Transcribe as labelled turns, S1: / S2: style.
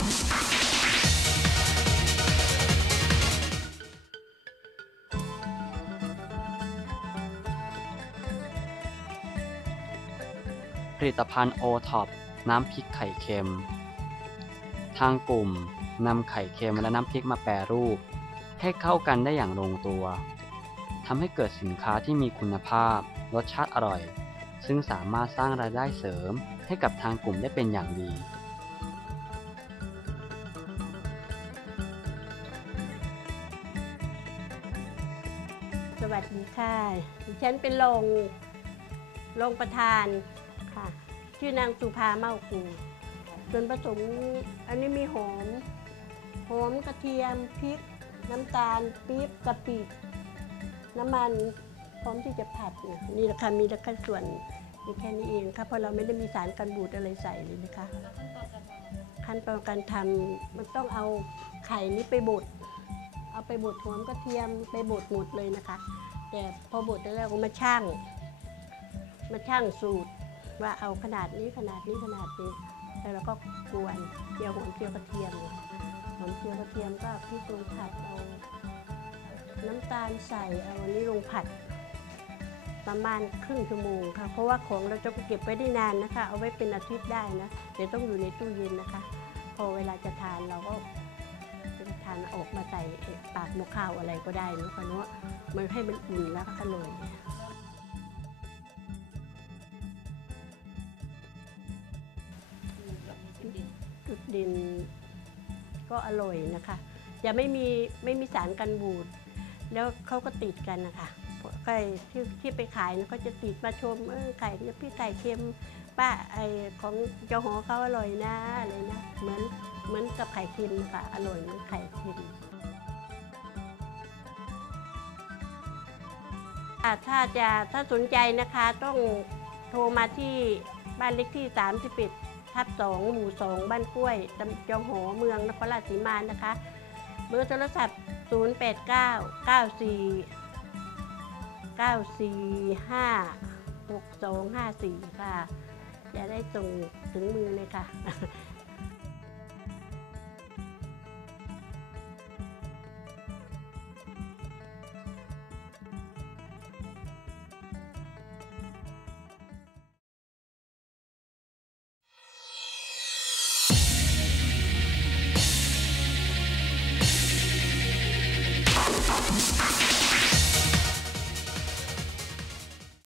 S1: ผลิตภัณฑ์โอท็อปน้ำพริกไข่เค็ม ทางกลุ่มนำไข่เค็มและน้ำพริกมาแปรรูป ให้เข้ากันได้อย่างลงตัวทำให้เกิดสินค้าที่มีคุณภาพ รสชาติอร่อย ซึ่งสามารถสร้างรายได้เสริมให้กับทางกลุ่มได้เป็นอย่างดี
S2: สวัสดีค่ะ ดิฉันเป็นรองรองประธานค่ะ ชื่อนางสุภาเมากูส่วนผสมอันนี้มีหอม หอมกระเทียมพริก น้ำตาลปี๊บกะปิน้ำมันพร้อมที่จะผัดเนี่ยนี่แหละค่ะมีแค่ส่วนมีแค่นี้เองค่ะเพราะเราไม่ได้มีสารกันบูดอะไรใส่เลยนะคะ ขั้นตอนการทำมันต้องเอาไข่นี้ไปบด เอาไปบดหอมกระเทียมไปบดหมดเลยนะคะ แต่พอบดแล้วก็มาช่างมาช่างสูตรว่าเอาขนาดนี้ขนาดนี้ขนาดนี้แล้วเราก็กวนเจียวหอมเจียวกระเทียมหอมเจียวกระเทียมก็พริกลงผัดเอาน้ำตาลใส่เอาอันนี้ลงผัดประมาณครึ่งชั่วโมงค่ะ เพราะว่าของเราจะเก็บไว้ได้นานนะคะ เอาไว้เป็นอาทิตย์ได้นะแต่ต้องอยู่ในตู้เย็นนะคะ พอเวลาจะทานเราก็ จะทานออกมาใส่ปากหม้อข้าวอะไรก็ได้เนะคะเนาะมันให้มันอุ่นแล้วก็อร่อยจุดด่นก็อร่อยนะคะจะไม่มีไม่มีสารกันบูด แล้วเขาก็ติดกันนะคะไก่ที่ที่ไปขายนะเขาจะติดมาชมเออไก่พี่ไก่เค็ม ป้าไอของเจ้าหอเขาอร่อยนะอะไรนะเหมือนเหมือนกับไข่เค็มค่ะ อร่อยเหมือนไข่เค็มอะถ้าจะถ้าสนใจนะคะต้องโทรมาที่บ้านเล็กที่ 31ทับ2หมู่ 2 บ้านกล้วยตำจ้าหอเมืองนครราชสีมานะคะ เบอร์โทรศัพท์ 089 94 945 6254 ค่ะ จะได้ส่งถึงมือเลยค่ะ